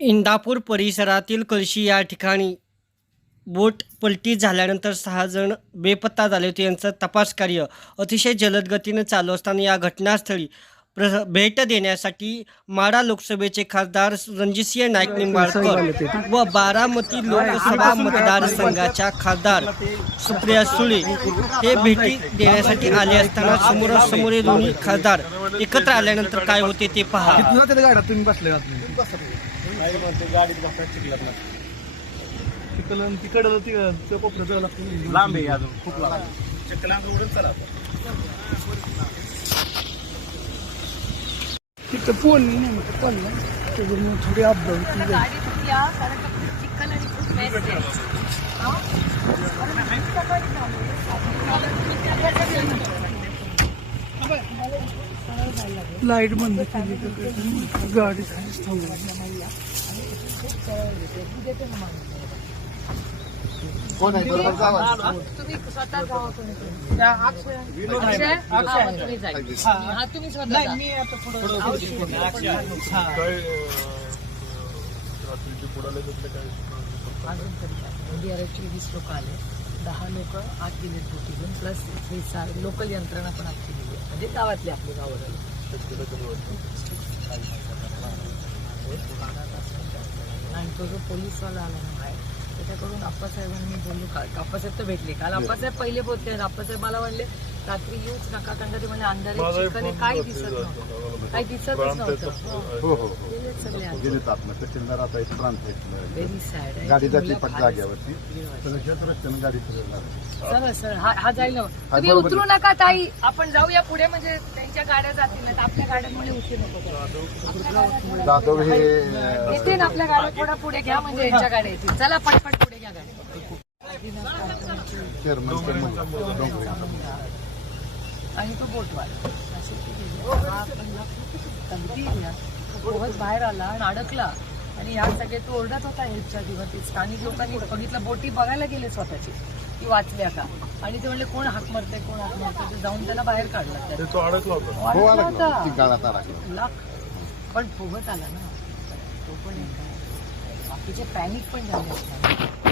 इंदापूर परिसरातील कळशी या ठिकाणी बोट पलटी झाल्यानंतर सहा जण बेपत्ता झाले होते. यांचं तपास कार्य अतिशय जलद गतीनं चालू असताना या घटनास्थळी प्र भेट देण्यासाठी माडा लोकसभेचे खासदार रणजितसिंह नाईक निंबाळकर व बारामती लोकसभा मतदारसंघाच्या खासदार सुप्रिया सुळे हे भेटी देण्यासाठी आले असताना समोरासमोर दोन्ही खासदार एकत्र आल्यानंतर काय होते ते पहा. गाड्या तुम्ही बसले आतमध्ये. तिकडं तिकडं जायला लागतं. लांब आहे अजून खूप लांब चक्कलांचा उडून चला तिथं फोन नेमकं त्याच्यामुळे थोडी अपडाऊन केली हा? चिखल आणि खूप mess आहे. हा? कारण आम्ही सकाळी थांबलो. लाइट बंद केली? गाडी खालीच? हा. हा. अजून डीआरएफचे वीस लोक आले. दहा लोक आत बोटीतून प्लस हे लोकल यंत्रणा पण आत केलेली आहे. म्हणजे गावातले आपले गावाला आणि तो जो पोलीसवाला आला ना बाहेर त्याच्याकडून आप्पासाहेबांनी बोललो काल आप्पासाहेब तर भेटले. काल आप्पासाहेब पहिले बोलते आप्पासाहेब मला म्हणले रात्री येऊच नका कारण का ते म्हणजे अंधारे चिखल काही दिसत नव्हतं. काही दिसतच नव्हतं. हो. हो आता. एक प्रांत आहे. व्हेरी सॅड गाडी जाते पण रस्त्यानं गाडी सरळ सरळ हा हा जाईल ना. तुम्ही. उतरू नका ताई. आपण जाऊया पुढे म्हणजे त्यांच्या गाड्या जातील आपल्या गाड्यांमध्ये उतरू नको. जाधव हे येते ना आपल्या गाड्या. थोडा पुढे घ्या म्हणजे यांच्या गाड्या येतील. चला पटपट पुढे घ्या गाड्या. चेअरमन डोंगरे. आणि तो बोटवाला. असे ते. हा पोहत बाहेर आला आणि अडकला. आणि ह्या सगळे तो ओरडत होता हेल्पच्या दिवस ते स्थानिक लोकांनी बघितलं बोटी बघायला गेले स्वतःची की वाचल्या का? आणि ते म्हणले कोण हाक मारते कोण हाक मारते ते जाऊन त्याला बाहेर काढलं. तो अडकला होता. हो लाख. पण पोहत आला ना. तो पण. बाकीचे पॅनिक पण झाले असतात.